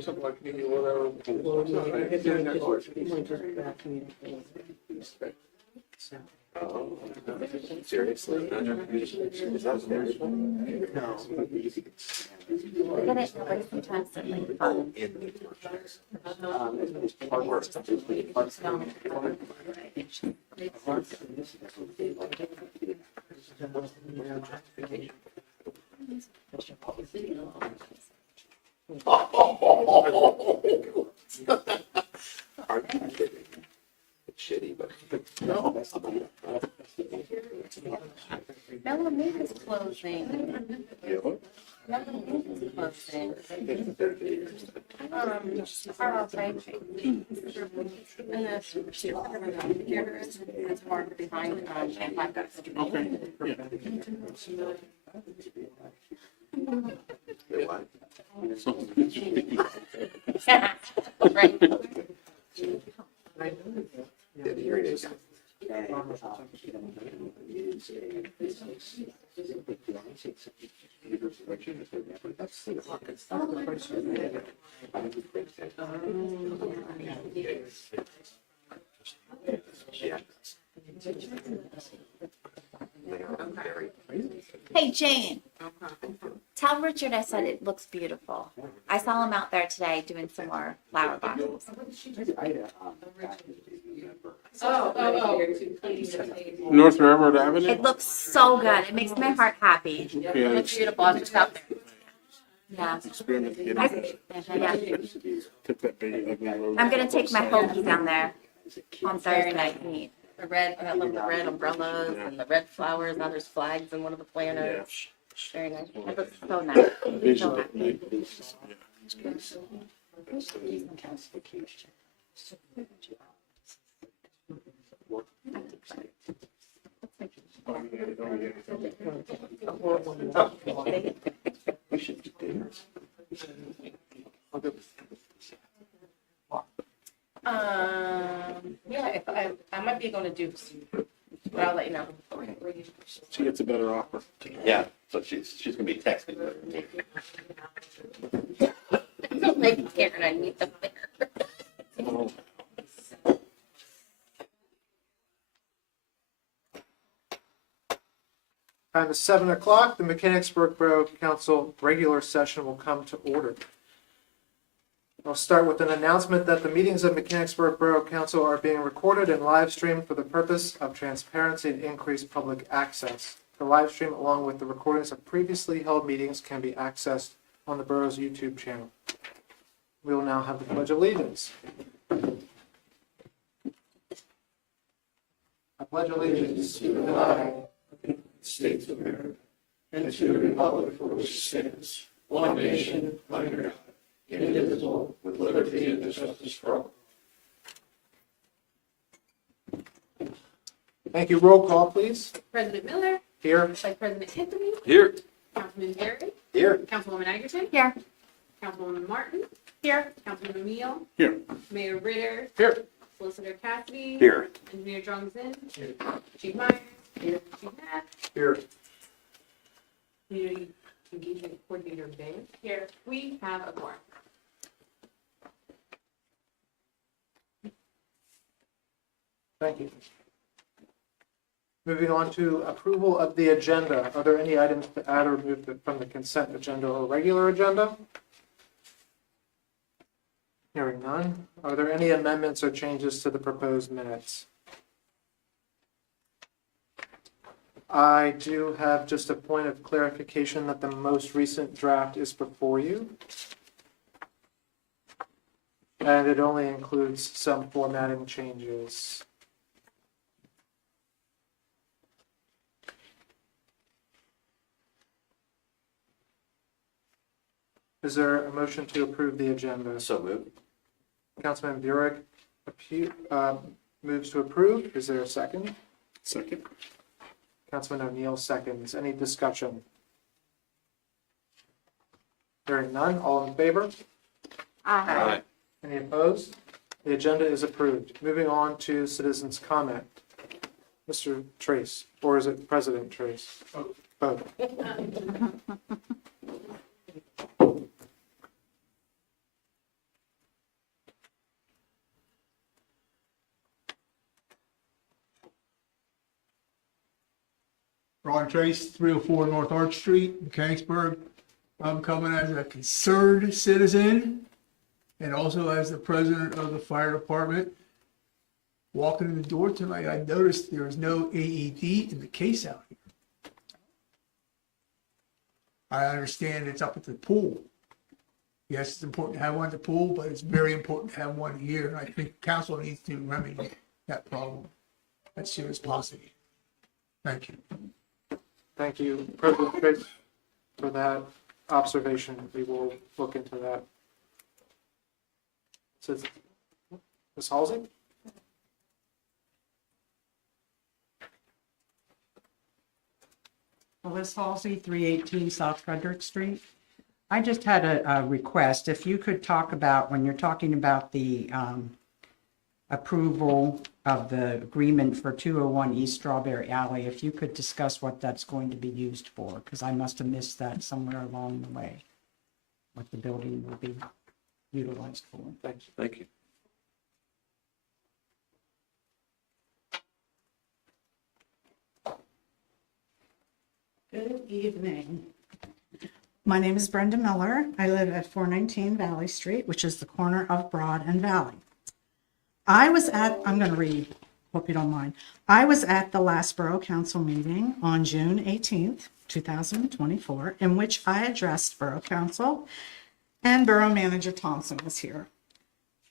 Something like me or whatever. Seriously? Look at it, like sometimes it's like fun. It's shitty, but no. Bella Mink is closing. Bella Mink is closing. Our outside chain. And this, here is far behind Black Ducks. Okay. Right. Yeah, here it is. Yeah. Hey, Jane. Tell Richard I said it looks beautiful. I saw him out there today doing some more flower boxes. North Railroad Avenue? It looks so good. It makes my heart happy. Yeah, It looks beautiful. I'm just out there. Yeah. experiment. Yeah. Took that big ugly road. I'm gonna take my hoagie down there on Thursday night and eat. The red, I love the red umbrellas and the red flowers. Now there's flags in one of the planners. Very nice. It looks so nice. Vision. So happy. Yeah, if I might be going to Duke's, but I'll let you know. She gets a better offer. Yeah, so she's gonna be texting. Don't make me Karen, I need them there. Oh, Time is 7 o'clock. The Mechanicsburg Borough Council regular session will come to order. I'll start with an announcement that the meetings of Mechanicsburg Borough Council are being recorded and live streamed for the purpose of transparency and increased public access. The live stream, along with the recordings of previously held meetings, can be accessed on the borough's YouTube channel. We will now have the Pledge of Allegiance. I pledge allegiance to the flag States of America, and to the republic for which it stands, one nation, under God, indivisible, with liberty and justice for all. Thank you. Roll call, please. President Miller, Here. Vice President Anthony, Here. Councilman Garrett, Here. Councilwoman Egerton, Here. Councilwoman Martin. Here. Councilman O'Neill. Here. Mayor Ritter. Here. Solicitor Cassidy. Here. Engineer Johnson. Chief Myers. Here. Chief Matt. Here. Community Engagement Coordinator Ben. Here. We have a quorum. Thank you. Moving on to approval of the agenda. Are there any items to add or remove from the consent agenda or regular agenda? Hearing none. Are there any amendments or changes to the proposed minutes? I do have just a point of clarification that the most recent draft is before you. And it only includes some formatting changes. Is there a motion to approve the agenda? So moved. Councilman Burek moves to approve. Is there a second? second. Councilman O'Neill seconds. Any discussion? Hearing none. All in favor? Aye. Any opposed? The agenda is approved. Moving on to citizens' comment. Mr. Trace, or is it President Trace? Both. Ron Trace, 304 North Arch Street, Mechanicsburg. I'm coming as a concerned citizen and also as the president of the fire department. Walking in the door tonight, I noticed there is no AED in the case out here. I understand it's up at the pool. Yes, it's important to have one at the pool, but it's very important to have one here. And I think council needs to remedy that problem as soon as possible. Thank you. Thank you, President Fitz, for that observation. We will look into that. Says Ms. Halsey? Liz Halsey, 318 South Frederick Street. I just had a request. If you could talk about, when you're talking about the approval of the agreement for 201 East Strawberry Alley, if you could discuss what that's going to be used for, because I must have missed that somewhere along the way, what the building will be utilized for. Thank you. Thank you. Good evening. My name is Brenda Miller. I live at 419 Valley Street, which is the corner of Broad and Valley. I'm going to read, hope you don't mind. I was at the last Borough Council meeting on June 18th, 2024, in which I addressed Borough Council and Borough Manager Thompson was here.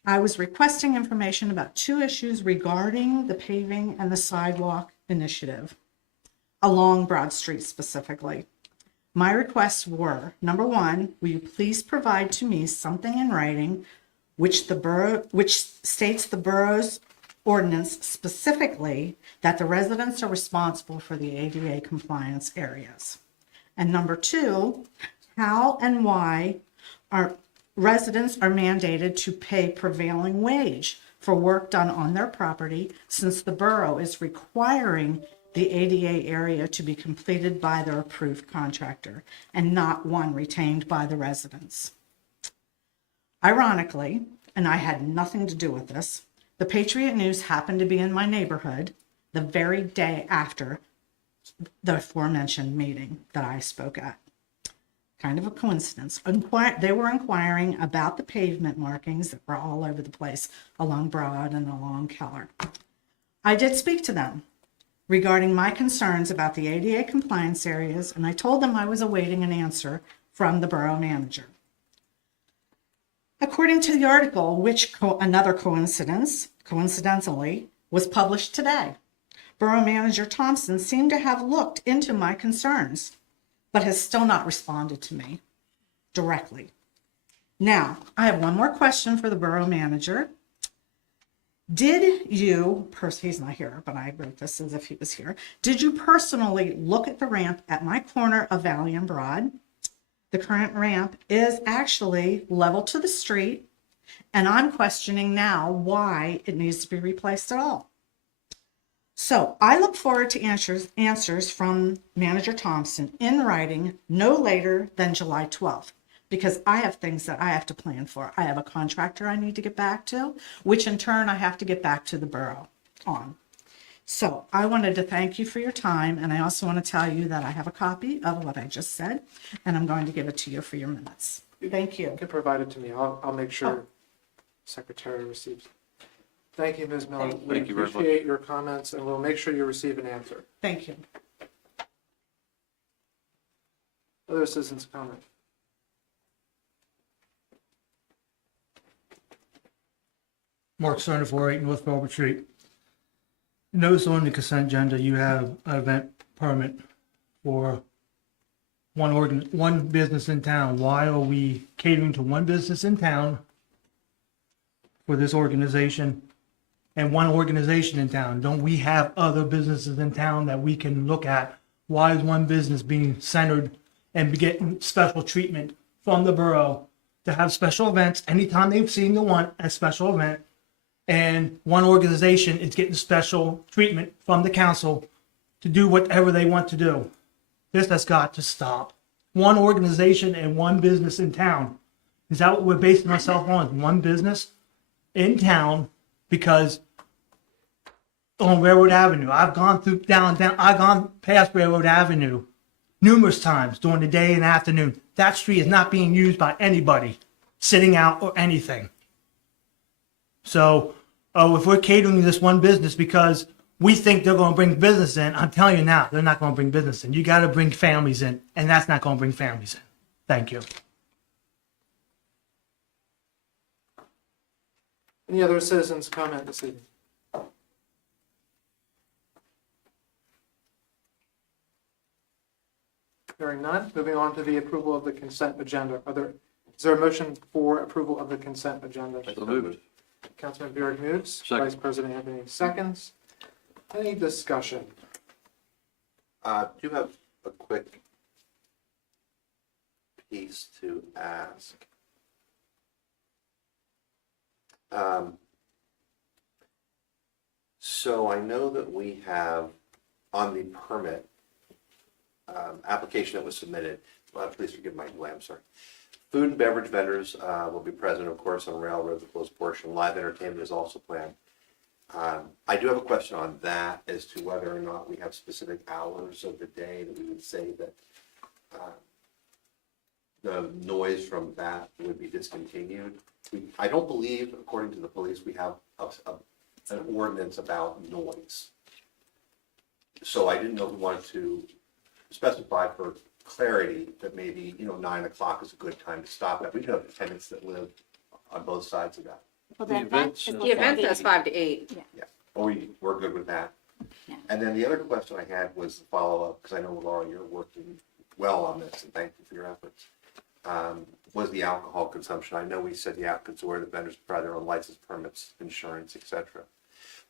I was requesting information about two issues regarding the paving and the sidewalk initiative along Broad Street specifically. My requests were, number one, will you please provide to me something in writing which states the borough's ordinance specifically that the residents are responsible for the ADA compliance areas. And number two, how and why our residents are mandated to pay prevailing wage for work done on their property, since the borough is requiring the ADA area to be completed by their approved contractor and not one retained by the residents. Ironically, and I had nothing to do with this, the Patriot News happened to be in my neighborhood the very day after the aforementioned meeting that I spoke at. Kind of a coincidence. They were inquiring about the pavement markings that were all over the place along Broad and along Keller. I did speak to them regarding my concerns about the ADA compliance areas, and I told them I was awaiting an answer from the borough manager. According to the article, which another coincidentally, was published today, Borough Manager Thompson seemed to have looked into my concerns, but has still not responded to me directly. Now, I have one more question for the borough manager. Did you, he's not here, but I wrote this as if he was here. Did you personally look at the ramp at my corner of Valley and Broad? The current ramp is actually level to the street, and I'm questioning now why it needs to be replaced at all. So I look forward to answers from Manager Thompson in writing no later than July 12th. Because I have things that I have to plan for. I have a contractor I need to get back to, which in turn I have to get back to the borough on. So I wanted to thank you for your time, and I also want to tell you that I have a copy of what I just said, and I'm going to give it to you for your minutes. Thank you. You can provide it to me. I'll make sure Secretary receives it. Thank you, Ms. Miller. We Thank you very much. appreciate your comments, and we'll make sure you receive an answer. Thank you. Other citizens' comment? Mark Cerner, 408 North Barbara Street. Notice on the consent agenda, you have an event permit for one business in town. Why are we catering to one business in town for this organization and one organization in town? Don't we have other businesses in town that we can look at? Why is one business being centered and be getting special treatment from the borough to have special events anytime they've seen the want a special event? And one organization is getting special treatment from the council to do whatever they want to do. This has got to stop. One organization and one business in town. Is that what we're basing ourselves on? One business in town, because on Railroad Avenue. I've gone through I've gone past Railroad Avenue numerous times during the day and afternoon. That street is not being used by anybody sitting out or anything. So, if we're catering to this one business because we think they're going to bring business in, I'm telling you now, they're not going to bring business in. You got to bring families in, and that's not going to bring families in. Thank you. Any other citizens comment this evening? Hearing none, moving on to the approval of the consent agenda. Is there a motion for approval of the consent agenda? So moved. Councilman Buick moves. Second. Vice President Anthony seconds. Any discussion? Do you have a quick piece to ask? So I know that we have on the permit application that was submitted, please forgive my delay, I'm sorry. Food and beverage vendors will be present, of course, on railroad, the closed portion. Live entertainment is also planned. I do have a question on that as to whether or not we have specific hours of the day that we would say that the noise from that would be discontinued. I don't believe, according to the police, we have an ordinance about noise. So I didn't know if we wanted to specify for clarity that maybe, 9 o'clock is a good time to stop at. We do have tenants that live on both sides of that. Well, The the event events, is uh, The event supposed says to 5 to 8. Yeah, we're good with that. Yeah. And then the other question I had was the follow-up, because I know, Laura, you're working well on this, and thank you for your efforts. Was the alcohol consumption. I know we said the applicants or the vendors provide their own license permits, insurance, et cetera.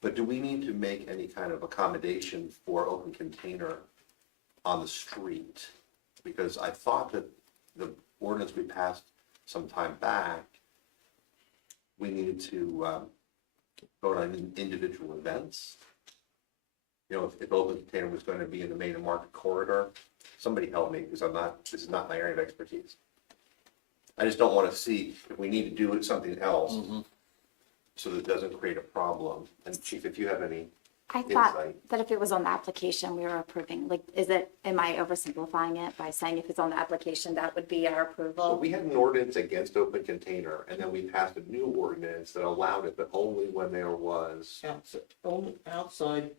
But do we need to make any kind of accommodation for open container on the street? Because I thought that the ordinance we passed some time back, we needed to vote on individual events. If open container was going to be in the main and market corridor, somebody help me, because this is not my area of expertise. I just don't want to see if we need to do something else so that it doesn't create a problem. And Chief, if you have any I thought insight. that if it was on the application, we were approving, am I oversimplifying it by saying if it's on the application, that would be our So approval? we had an ordinance against open container, and then we passed a new ordinance that allowed it, but only when there was, Outside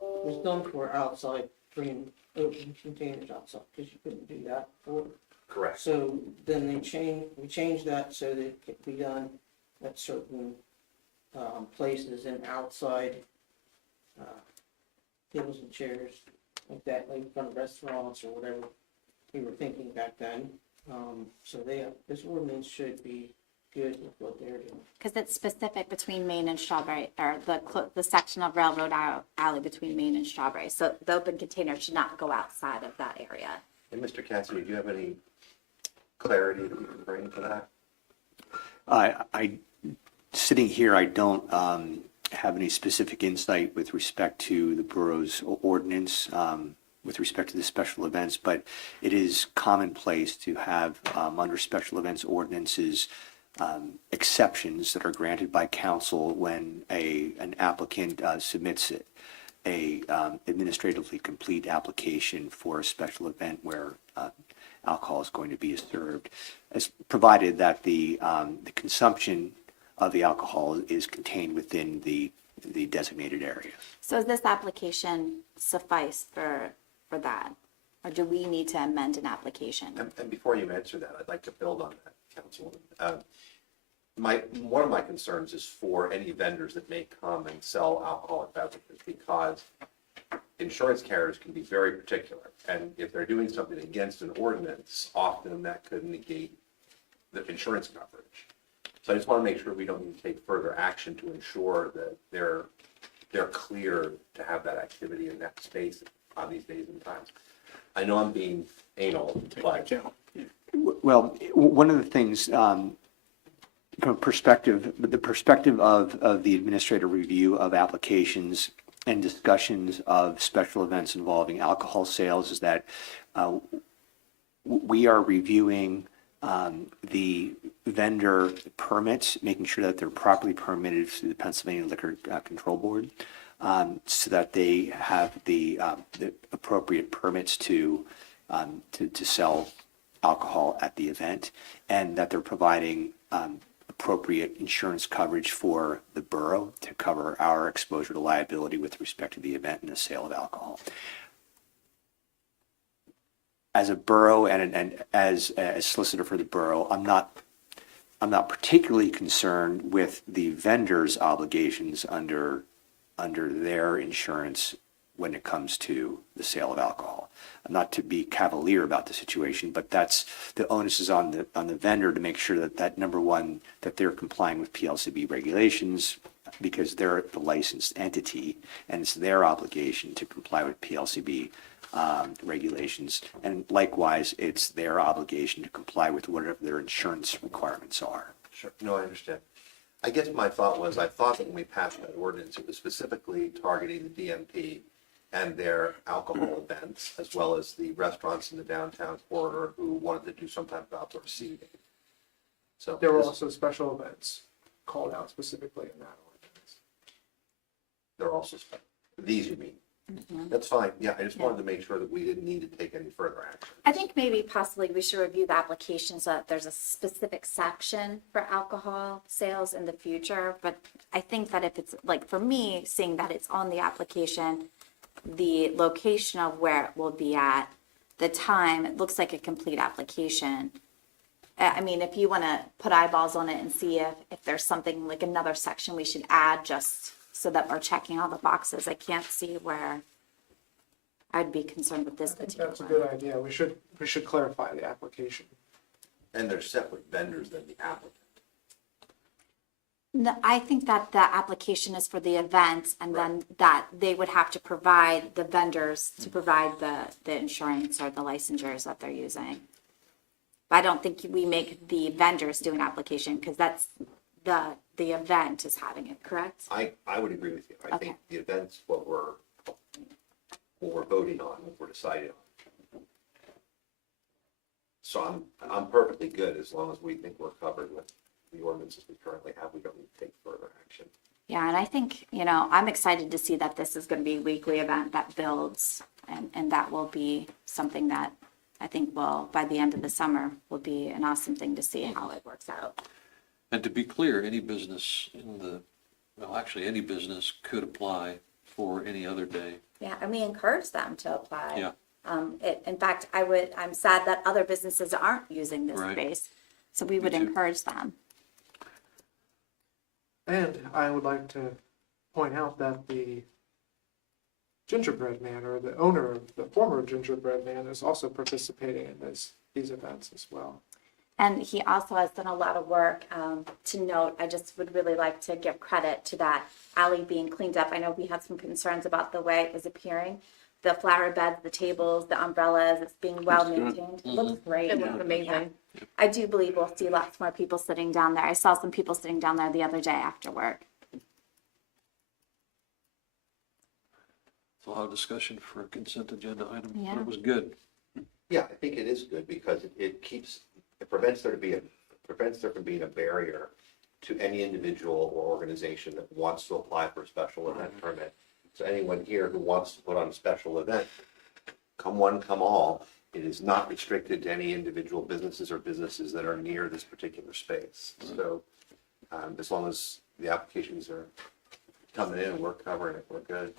was done for outside, bringing open containers outside, because you couldn't do that before. correct. So then we changed that so that it could be done at certain places and outside tables and chairs, like that, like in front of restaurants or whatever we were thinking back then. So this ordinance should be good with what they're doing. Because it's specific between Main and Strawberry, or the section of Railroad Alley between Main and Strawberry. So the open container should not go outside of that area. And Mr. Cassidy, do you have any clarity that we can bring to that? I sitting here, I don't have any specific insight with respect to the borough's ordinance with respect to the special events, but it is commonplace to have under special events ordinances exceptions that are granted by council when an applicant submits a administratively complete application for a special event where alcohol is going to be served, as provided that the consumption of the alcohol is contained within the designated area. So does this application suffice for that? Or do we need to amend an application? And before you answer that, I'd like to build on that, Councilwoman. One of my concerns is for any vendors that may come and sell alcoholic beverages, because insurance carriers can be very particular. And if they're doing something against an ordinance, often that could negate the insurance coverage. So I just want to make sure we don't need to take further action to ensure that they're clear to have that activity in that space on these days and times. I know I'm being anal, but Well, one of the things from the perspective of the administrative review of applications and discussions of special events involving alcohol sales is that we are reviewing the vendor permits, making sure that they're properly permitted through the Pennsylvania Liquor Control Board. so that they have the appropriate permits to sell alcohol at the event, and that they're providing appropriate insurance coverage for the borough to cover our exposure to liability with respect to the event and the sale of alcohol. As a borough and as a solicitor for the borough, I'm not particularly concerned with the vendor's obligations under their insurance when it comes to the sale of alcohol. Not to be cavalier about the situation, but that's the onus is on the vendor to make sure that number one, that they're complying with PLCB regulations, because they're the licensed entity and it's their obligation to comply with PLCB regulations. And likewise, it's their obligation to comply with whatever their insurance requirements are. Sure, no, I understand. I guess my thought was, I thought that when we passed that ordinance, it was specifically targeting the DMP and their alcohol events, as well as the restaurants in the downtown corridor who wanted to do some type of outdoor seating. So There were also special events called out specifically in that ordinance. they're also, these you mean? That's fine, yeah, I just wanted to make sure that we didn't need to take any further action. I think maybe possibly we should review the application so that there's a specific section for alcohol sales in the future. But I think that if it's, like, for me, seeing that it's on the application, the location of where it will be at, the time, it looks like a complete application. I mean, if you want to put eyeballs on it and see if there's something like another section we should add just so that we're checking all the boxes, I can't see where I'd be concerned with this I think particular that's a one. good idea. We should clarify the application. And they're separate vendors than the applicant. No, I think that the application is for the event, and then that they would have to provide the vendors to provide the insurance or the licensures that they're using. But I don't think we make the vendors do an application, because that's the event is having it, correct? I would agree with you. I think the event's what we're voting on, what we're deciding on. So I'm perfectly good as long as we think we're covered with the ordinances we currently have. We don't need to take further action. Yeah, and I think, I'm excited to see that this is going to be a weekly event that builds, and that will be something that I think will, by the end of the summer, will be an awesome thing to see how it works out. And to be clear, any business any business could apply for any other day. Yeah, and we encourage them to apply. Yeah. In fact, I'm sad that other businesses aren't using this Right. space, so we would too. encourage them. And I would like to point out that the gingerbread man, or the owner of the former gingerbread man, is also participating in these events as well. And he also has done a lot of work. To note, I just would really like to give credit to that alley being cleaned up. I know we had some concerns about the way it was appearing. The flower beds, the tables, the umbrellas, it's being well Looks good. maintained. It looks great. It looks amazing. Yeah. I do believe we'll see lots more people sitting down there. I saw some people sitting down there the other day after work. So I'll have discussion for a consent agenda item. Yeah. But it was good. Yeah, I think it is good because it prevents there from being a barrier to any individual or organization that wants to apply for a special event permit. So anyone here who wants to put on a special event, come one, come all. It is not restricted to any individual businesses or businesses that are near this particular space. So as long as the applications are coming in and we're covering it, we're good.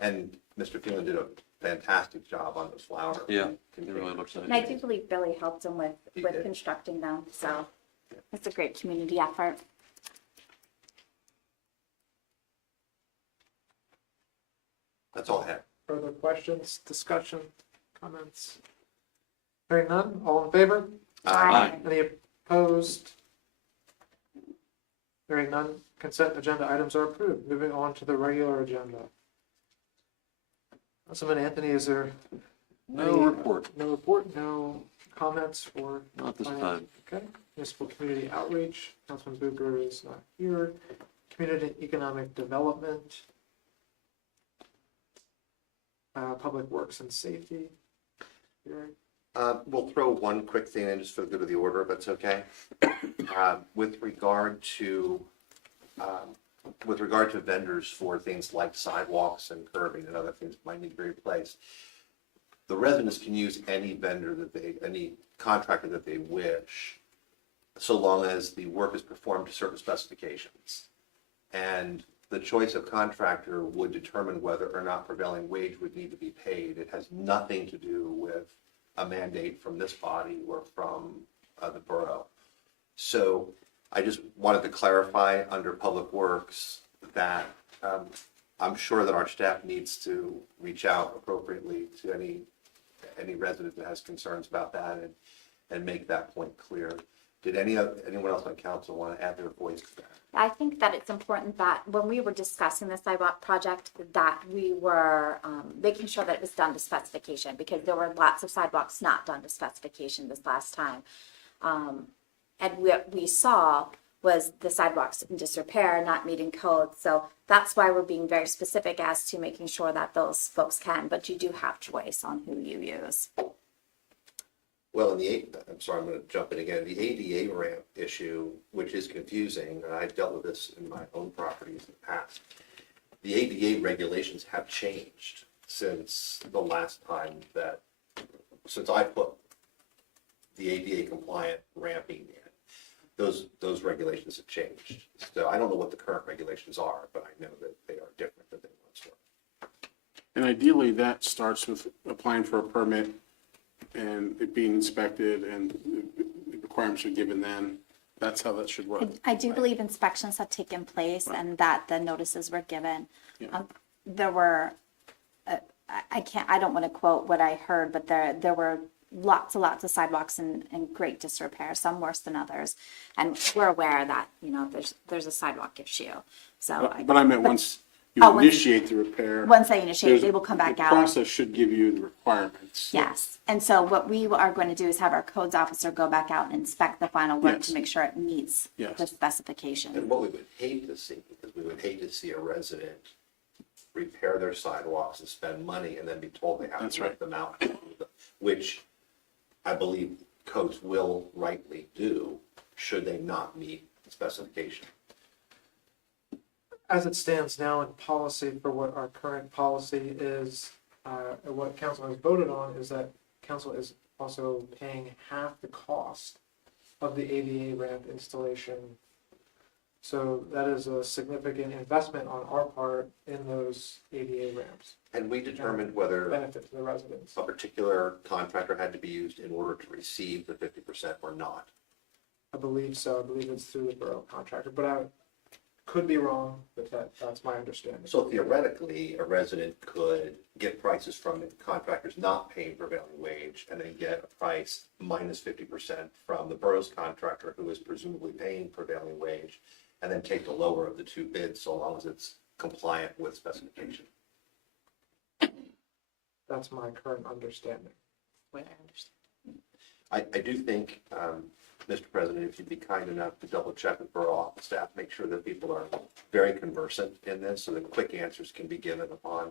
And Mr. Phelan did a fantastic job on those flowers. Yeah, it really looks And I nice. do believe Billy helped him with He did. constructing them, so it's a great community effort. That's all I have. Further questions, discussion, comments? Hearing none, all in favor? Aye. Any opposed? Hearing none, consent agenda items are approved. Moving on to the regular agenda. Councilman Anthony, is there No any- report, no report, no comments for? not this finance? time. Okay, municipal community outreach, Councilman Booker is not here. Community economic development. Public works and safety. Here. We'll throw one quick thing in just for the good of the order, if that's okay. With regard to with regard to vendors for things like sidewalks and curbing and other things that might need to be replaced, the residents can use any vendor any contractor that they wish, so long as the work is performed to certain specifications. And the choice of contractor would determine whether or not prevailing wage would need to be paid. It has nothing to do with a mandate from this body or from the borough. So I just wanted to clarify under Public Works that I'm sure that our staff needs to reach out appropriately to any resident that has concerns about that and make that point clear. Did anyone else on council want to add their voice to that? I think that it's important that when we were discussing the sidewalk project, that we were making sure that it was done to specification, because there were lots of sidewalks not done to specification this last time. And what we saw was the sidewalks in disrepair, not meeting code. So that's why we're being very specific as to making sure that those folks can, but you do have choice on who you use. Well, I'm sorry, I'm going to jump in again. The ADA ramp issue, which is confusing, and I've dealt with this in my own properties in the past. The ADA regulations have changed since the last time since I put the ADA compliant ramping in. Those regulations have changed. So I don't know what the current regulations are, but I know that they are different than they once were. And ideally, that starts with applying for a permit and it being inspected and the requirements are given then. That's how that should work. I do believe inspections have taken place and that the notices were given. Yeah. There were, I don't want to quote what I heard, but there were lots and lots of sidewalks in great disrepair, some worse than others. And we're aware that, there's a sidewalk issue. So, But I meant once you once- initiate the repair. once they initiate, they will come back The out. process should give you the requirements. Yes, and so what we are going to do is have our codes officer go back out and inspect the final work Yes. to make sure it meets Yes. the specification. And what we would hate to see is we would hate to see a resident repair their sidewalks and spend money and then be told they have That's to right. rip them out, which I believe codes will rightly do should they not meet the specification. As it stands now in policy for what our current policy is, and what council has voted on is that council is also paying half the cost of the ADA ramp installation. So that is a significant investment on our part in those ADA ramps, And we determined whether benefit to the residents. a particular contractor had to be used in order to receive the 50% or not. I believe so. I believe it's through the borough contractor, but I could be wrong, but that's my understanding. So theoretically, a resident could get prices from contractors not paying prevailing wage and then get a price minus 50% from the borough's contractor who is presumably paying prevailing wage, and then take the lower of the two bids so long as it's compliant with specification. That's my current understanding. What I understand. I do think, Mr. President, if you'd be kind enough to double check with borough office staff, make sure that people are very conversant in this so that quick answers can be given upon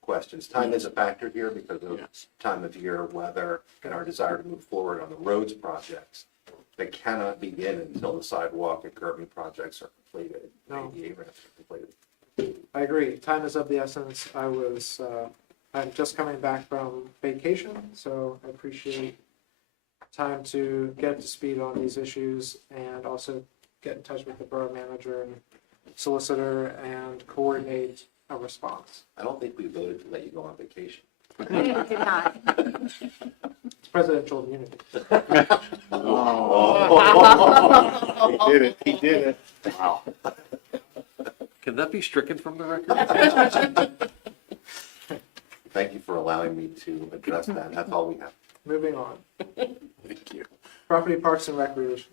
questions. Time is a factor here because of Yes. time of year, weather, and our desire to move forward on the roads projects that cannot begin until the sidewalk and curbing projects are completed. No. ADA ramps are completed. I agree. Time is of the essence. I'm just coming back from vacation, so I appreciate time to get up to speed on these issues and also get in touch with the borough manager and solicitor and coordinate a response. I don't think we voted to let you go on vacation. We did not. It's presidential immunity. He did it. He did it. Wow. Can that be stricken from the record? Thank you for allowing me to address that. That's all we have. Moving on. Thank you. Property Parks and Recreation.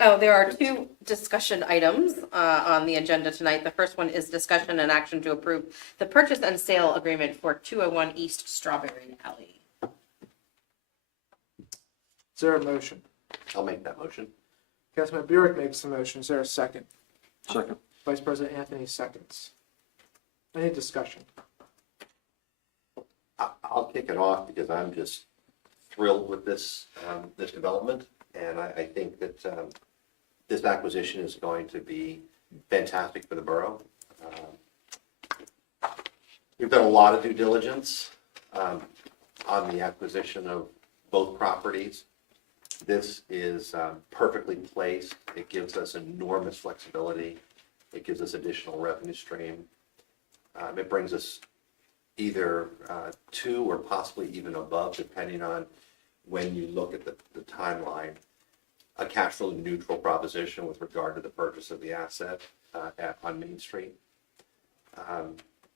Oh, there are two discussion items on the agenda tonight. The first one is discussion and action to approve the purchase and sale agreement for 201 East Strawberry Alley. Is there a motion? I'll make that motion. Councilman Burek makes the motion. Is there a second? Second. Vice President Anthony seconds. Any discussion? I'll kick it off because I'm just thrilled with this development. And I think that this acquisition is going to be fantastic for the borough. We've done a lot of due diligence on the acquisition of both properties. This is perfectly placed. It gives us enormous flexibility. It gives us additional revenue stream. It brings us either to or possibly even above, depending on when you look at the timeline, a cash flow neutral proposition with regard to the purchase of the asset on Main Street.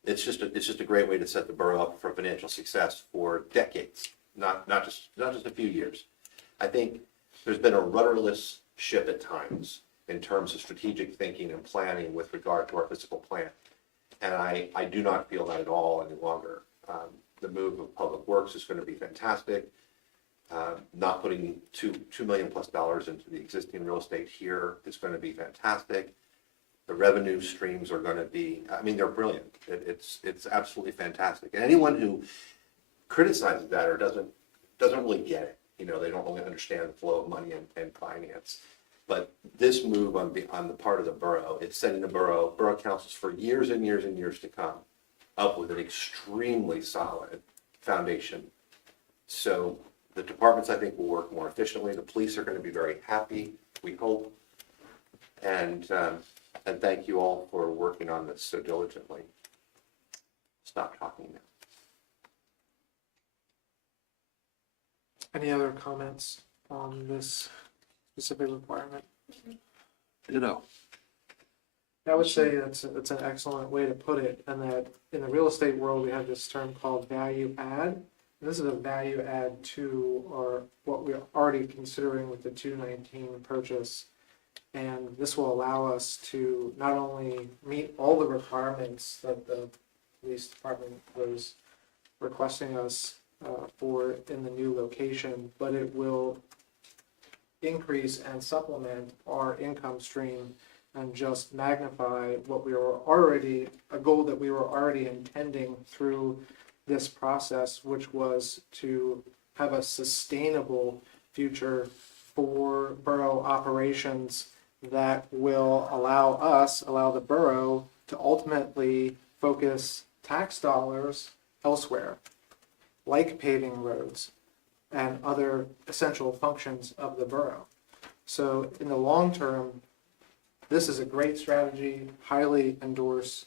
It's just a great way to set the borough up for financial success for decades, not just a few years. I think there's been a rudderless ship at times in terms of strategic thinking and planning with regard to our physical plant. And I do not feel that at all any longer. The move of Public Works is going to be fantastic. Not putting $2 million+ into the existing real estate here is going to be fantastic. The revenue streams are going to be, I mean, they're brilliant. It's absolutely fantastic. And anyone who criticizes that or doesn't really get it, you know, they don't really understand the flow of money and finance. But this move on the part of the borough, it's setting the borough councils for years and years and years to come up with an extremely solid foundation. So the departments, I think, will work more efficiently. The police are going to be very happy, we hope. And thank you all for working on this so diligently. Stop talking now. Any other comments on this specific requirement? Ditto. I would say that's an excellent way to put it, and that in the real estate world, we have this term called value add. This is a value add to or what we're already considering with the 219 purchase. And this will allow us to not only meet all the requirements that the police department was requesting us for in the new location, but it will increase and supplement our income stream and just magnify what we were already, a goal that we were already intending through this process, which was to have a sustainable future for borough operations that will allow the borough to ultimately focus tax dollars elsewhere, like paving roads and other essential functions of the borough. So in the long term, this is a great strategy, highly endorse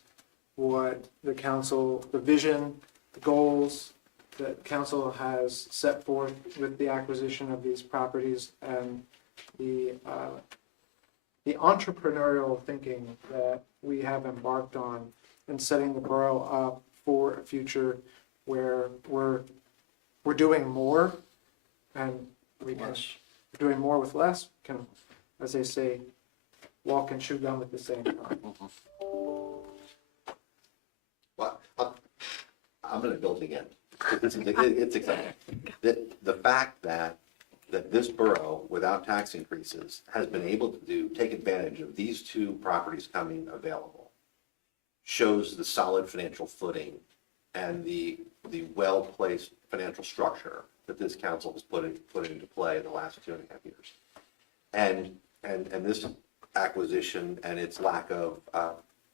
what the council, the vision, the goals that council has set forth with the acquisition of these properties and the entrepreneurial thinking that we have embarked on in setting the borough up for a future where we're doing more and we can doing more with less, can, as they say, walk and chew gum at the same time. Well, I'm going to build again. It's exciting. The fact that this borough, without tax increases, has been able to take advantage of these two properties coming available shows the solid financial footing and the well-placed financial structure that this council has put into play in the last 2.5 years. And this acquisition and its lack of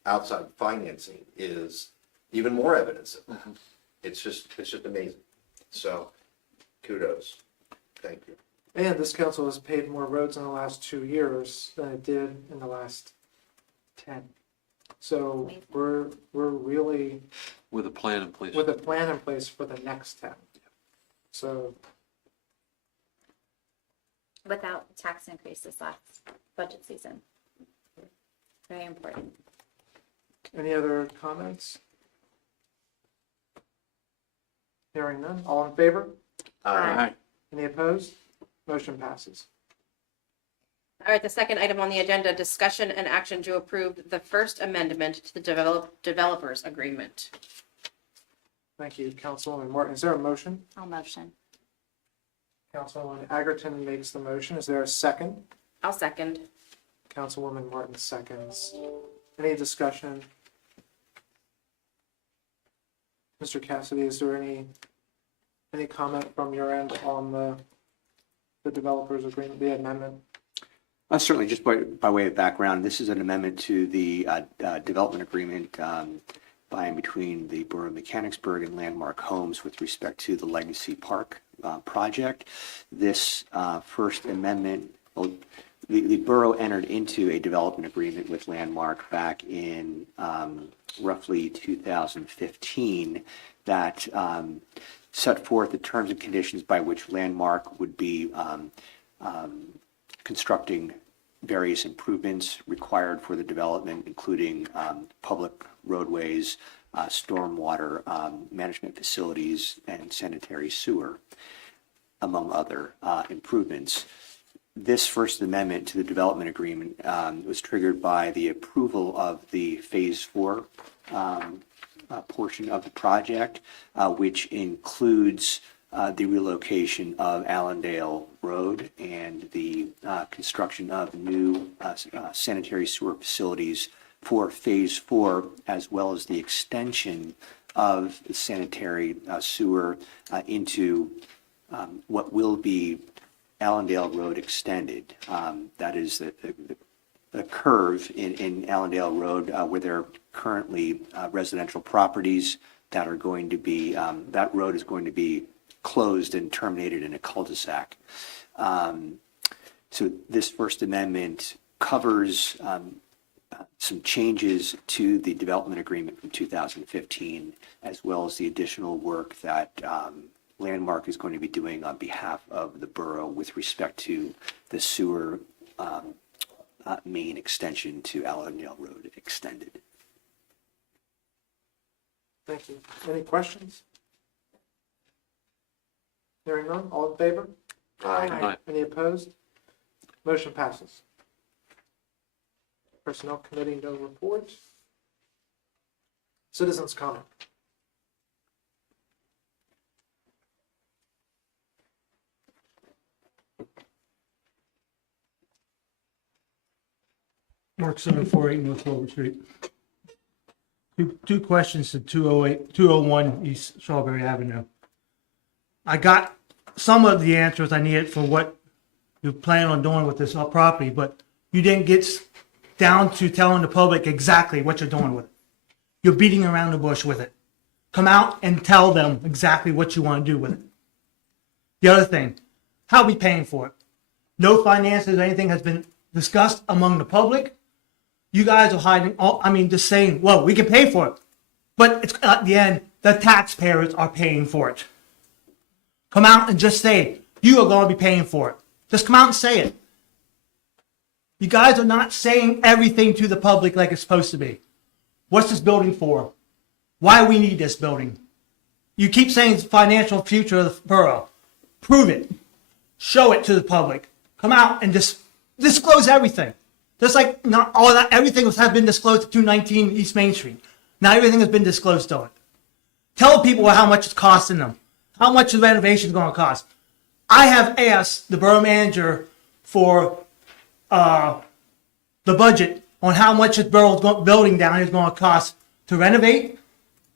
outside financing is even more evidence of that. It's just amazing. So kudos. Thank you. And this council has paved more roads in the last 2 years than it did in the last 10. So we're really With a plan in place. with a plan in place for the next 10. So Without tax increases last budget season. Very important. any other comments? Hearing none. All in favor? Aye. Any opposed? Motion passes. All right, the second item on the agenda, discussion and action to approve the first amendment to the developers agreement. Thank you, Councilwoman Martin. Is there a motion? I'll motion. Councilwoman Agerton makes the motion. Is there a second? I'll second. Councilwoman Martin seconds. Any discussion? Mr. Cassidy, is there any comment from your end on the developers agreement, the amendment? Certainly, just by way of background, this is an amendment to the development agreement by and between the Borough of Mechanicsburg and Landmark Homes with respect to the Legacy Park project. This first amendment, well, the borough entered into a development agreement with Landmark back in roughly 2015 that set forth the terms and conditions by which Landmark would be constructing various improvements required for the development, including public roadways, stormwater management facilities, and sanitary sewer, among other improvements. This First Amendment to the development agreement was triggered by the approval of the Phase 4 portion of the project, which includes the relocation of Allendale Road and the construction of new sanitary sewer facilities for Phase 4, as well as the extension of sanitary sewer into what will be Allendale Road extended. That is the curve in Allendale Road where there are currently residential properties that are going to be, that road is going to be closed and terminated in a cul-de-sac. So this First Amendment covers some changes to the development agreement from 2015, as well as the additional work that Landmark is going to be doing on behalf of the borough with respect to the sewer main extension to Allendale Road extended. Thank you. Any questions? Hearing none, all in favor? Aye. Any opposed? Motion passes. Personnel Committee, no report. Citizens' comment. Mark Center, 408 North Wilbur Street. Two questions to 201 East Strawberry Avenue. I got some of the answers I needed for what you plan on doing with this property, but you didn't get down to telling the public exactly what you're doing with it. You're beating around the bush with it. Come out and tell them exactly what you want to do with it. The other thing, how are we paying for it? No finances or anything has been discussed among the public. You guys are hiding just saying, well, we can pay for it. But it's at the end, the taxpayers are paying for it. Come out and just say, you are going to be paying for it. Just come out and say it. You guys are not saying everything to the public like it's supposed to be. What's this building for? Why we need this building? You keep saying it's the financial future of the borough. Prove it. Show it to the public. Come out and just disclose everything. Just like not all that, everything has been disclosed at 219 East Main Street. Now everything has been disclosed to it. Tell people how much it's costing them. How much the renovation is going to cost. I have asked the borough manager for the budget on how much this building down here is going to cost to renovate,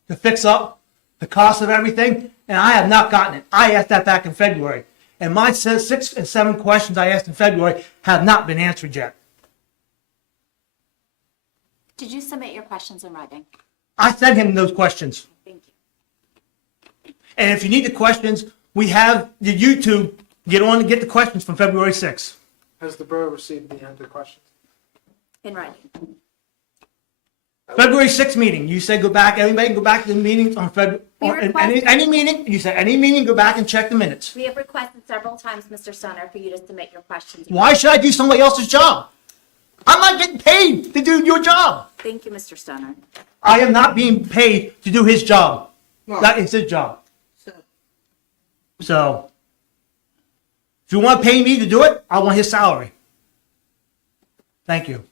to fix up, the cost of everything, and I have not gotten it. I asked that back in February. And my 6 and 7 questions I asked in February have not been answered yet. Did you submit your questions in writing? I sent him those questions. Thank you. And if you need the questions, we have the YouTube. Get on and get the questions from February 6th. Has the borough received the questions? In writing. February 6th meeting. You said go back. Everybody can go back to the meetings on February. Any meeting. You said any meeting. Go back and check the minutes. We have requested several times, Mr. Stoner, for you to submit your questions. Why should I do somebody else's job? I'm not getting paid to do your job. Thank you, Mr. Stoner. I am not being paid to do his job. That is his job. So, if you want to pay me to do it, I want his salary. Thank you.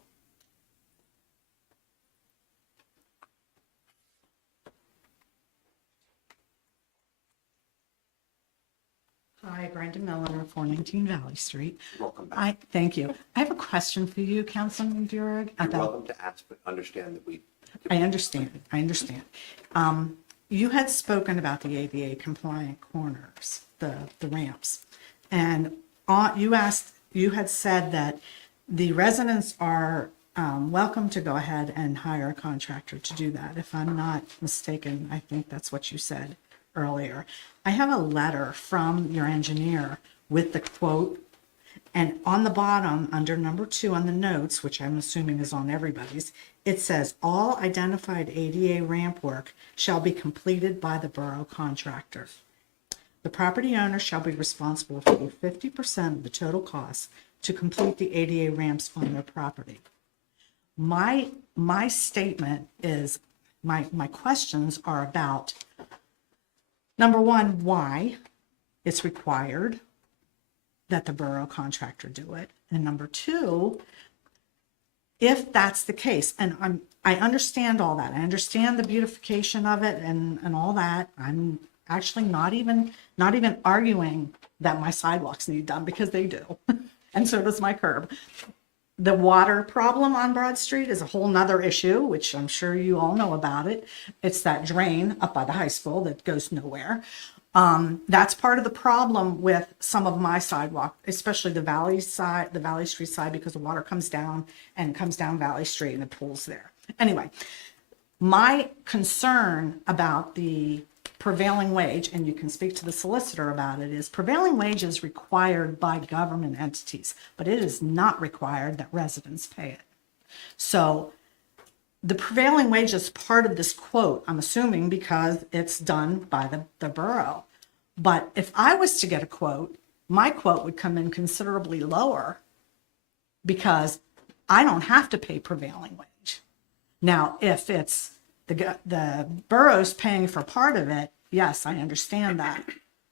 Hi, Brenda Miller, 419 Valley Street. Welcome back. Thank you. I have a question for you, Councilman Burg. You're welcome to ask, but understand that we. I understand. You had spoken about the ADA compliant corners, the ramps, and you had said that The residents are welcome to go ahead and hire a contractor to do that. If I'm not mistaken, I think that's what you said earlier. I have a letter from your engineer with the quote, and on the bottom, under number 2 on the notes, which I'm assuming is on everybody's, it says, all identified ADA ramp work shall be completed by the borough contractor. The property owner shall be responsible for 50% of the total cost to complete the ADA ramps on their property. My statement is, my questions are about, number 1, why it's required that the borough contractor do it. And number 2, if that's the case, and I understand all that. I understand the beautification of it and all that. I'm actually not even arguing that my sidewalks need done, because they do. And so does my curb. The water problem on Broad Street is a whole nother issue, which I'm sure you all know about it. It's that drain up by the high school that goes nowhere. That's part of the problem with some of my sidewalk, especially the Valley side, the Valley Street side, because the water comes down Valley Street and it pools there. Anyway, my concern about the prevailing wage, and you can speak to the solicitor about it, is prevailing wage is required by government entities, but it is not required that residents pay it. So the prevailing wage is part of this quote, I'm assuming, because it's done by the borough. But if I was to get a quote, my quote would come in considerably lower, because I don't have to pay prevailing wage. Now, if it's the borough's paying for part of it, yes, I understand that,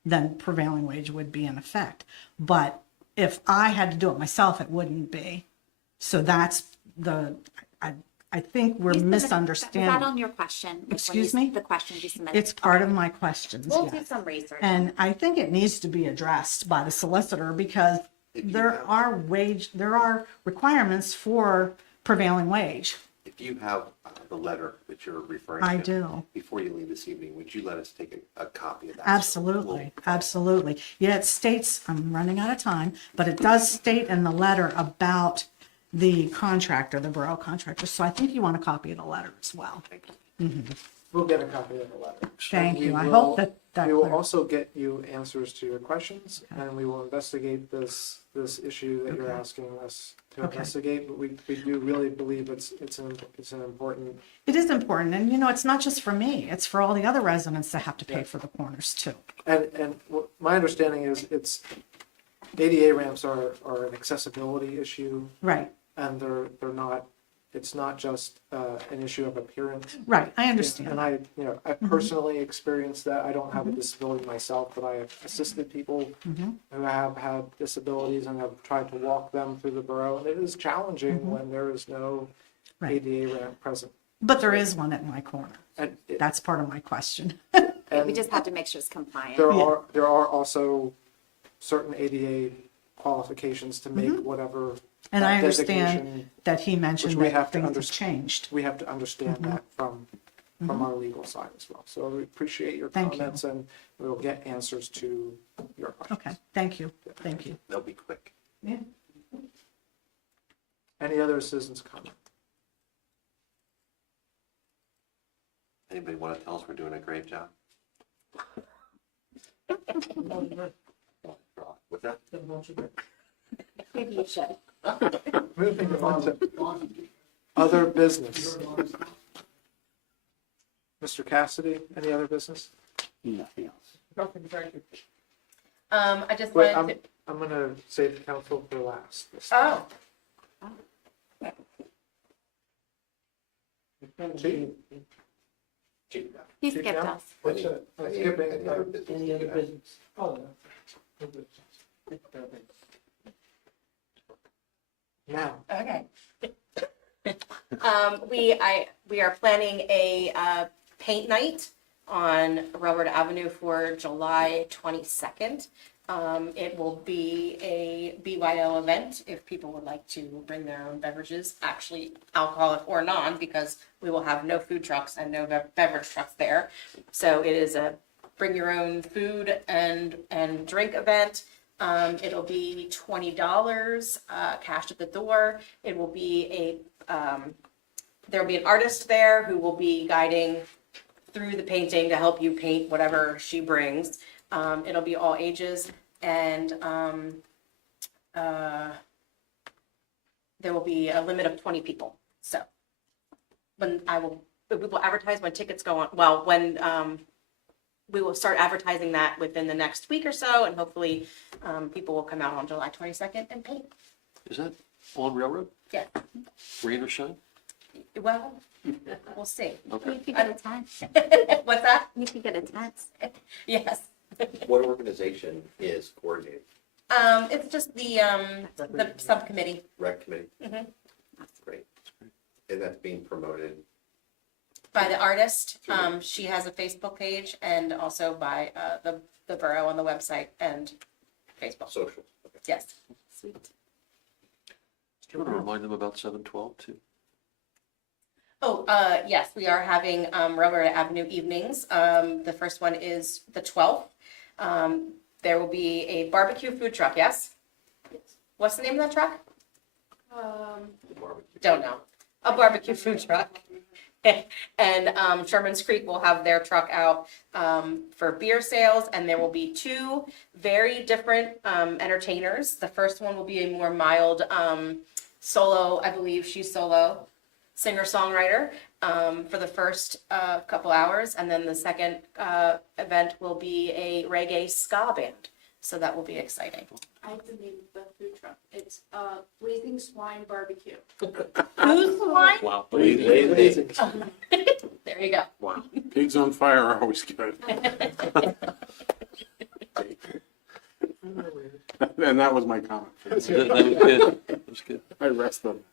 then prevailing wage would be in effect. But if I had to do it myself, it wouldn't be. So that's I think we're You submitted- misunderstanding. Was that on your question? Excuse me? The question you submitted? It's part of my questions, We'll do yes. some research. And I think it needs to be addressed by the solicitor, because there are requirements for prevailing wage. If you have the letter that you're referring to. I do. Before you leave this evening, would you let us take a copy of that? Absolutely, absolutely. Yeah, it states, I'm running out of time, but it does state in the letter about the contractor, the borough contractor. So I think you want a copy of the letter as well. We'll get a copy of the letter. Thank And you. we I will- hope that We will clear- also get you answers to your questions, and we will investigate this issue that you're Okay. asking us to Okay. investigate. But we do really believe it's an important. It is important, and it's not just for me, it's for all the other residents that have to pay for the corners too. And my understanding is it's ADA ramps are an accessibility issue, Right, and they're not. It's not just an issue of appearance. right, I And understand. I personally experienced that. I don't have a disability myself, but I have assisted people who have had disabilities and have tried to walk them through the borough. And it is challenging when there is no Right. ADA ramp present. But there is one at my corner. And, That's part of my question. and We just have to make sure it's compliant. there are also certain ADA qualifications to make whatever. And I that understand designation- that he mentioned we have that to things have understand. changed. We have to understand that from our legal side as well. So we appreciate your Thank you. comments, and we will get answers to your questions. Okay, thank you, thank you. They'll be quick. Yeah. Any other citizens comment? Anybody want to tell us we're doing a great job? What's that? Maybe you should. Moving on to other business. Mr. Cassidy, any other business? Nothing else. I just Wait, wanted to, I'm gonna save the council for last. this oh, Chief? He Chief skipped now? us. What's it? Skipping. Any other business Any you other have? business? Oh, no. Now, okay. We are planning a paint night on Robert Avenue for July 22nd. It will be a BYO event if people would like to bring their own beverages, actually alcoholic or non, because we will have no food trucks and no beverage trucks there. So it is a bring your own food and drink event. It'll be $20, cash at the door. It will be there'll be an artist there who will be guiding through the painting to help you paint whatever she brings. It'll be all ages, and there will be a limit of 20 people. So we will advertise when tickets go on. Well, when we will start advertising that within the next week or so, and hopefully people will come out on July 22nd and paint. Is that on Railroad? Yeah. Rain or shine? Well, we'll see. Okay. You could get a tent. What's that? You could get a tent. Yes. What organization is coordinating? It's just the subcommittee. Rec committee? Mhm. Great. And that's being promoted. By the artist. She has a Facebook page, and also by the borough on the website and Facebook. Social. Okay. Yes. Sweet. Do you want to remind them about 712 too? Oh, yes, we are having Railroad Avenue evenings. The first one is the 12th. There will be a barbecue food truck, yes? What's the name of that truck? Barbecue. Don't know. A barbecue food truck. And Sherman's Creek will have their truck out for beer sales, and there will be two very different entertainers. The first one will be a more mild solo, I believe she's solo, singer-songwriter for the first couple hours, and then the second event will be a reggae ska band. So that will be exciting. I have the name of the food truck. It's Blazing Swine Barbecue. Who's the line? Wow. There you go. Wow. Pigs on fire are always good. And that was my comment. That was good. That was good. I rest them.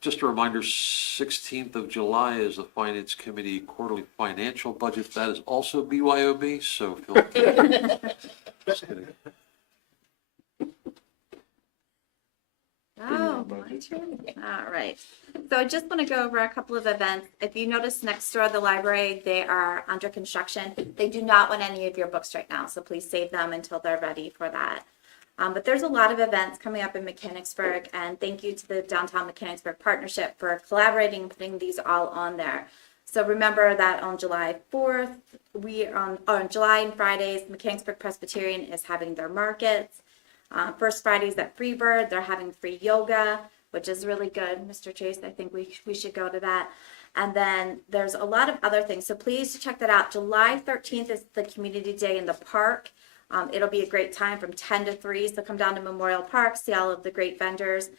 Just a reminder, 16th of July is the Finance Committee quarterly financial budget. That is also BYOB, so feel. Just kidding. Oh, my turn. All right. So I just want to go over a couple of events. If you notice next door, the library, they are under construction. They do not want any of your books right now, so please save them until they're ready for that. But there's a lot of events coming up in Mechanicsburg, and thank you to the Downtown Mechanicsburg Partnership for collaborating and putting these all on there. So remember that on July 4th, on July and Fridays, Mechanicsburg Presbyterian is having their markets. First Fridays at Freebird, they're having free yoga, which is really good. Mr. Chase, I think we should go to that. And then there's a lot of other things. So please check that out. July 13th is the community day in the park. It'll be a great time from 10 to 3. So come down to Memorial Park, see all of the great vendors.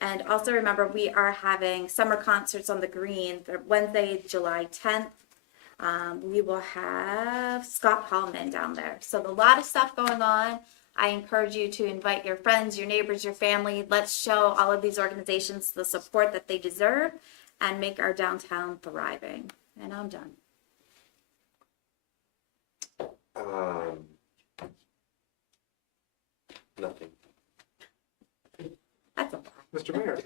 And also remember, we are having summer concerts on the green. Wednesday, July 10th. We will have Scott Hallman down there. So a lot of stuff going on. I encourage you to invite your friends, your neighbors, your family. Let's show all of these organizations the support that they deserve and make our downtown thriving. And I'm done. Nothing. That's a lot. Mr. Mayor?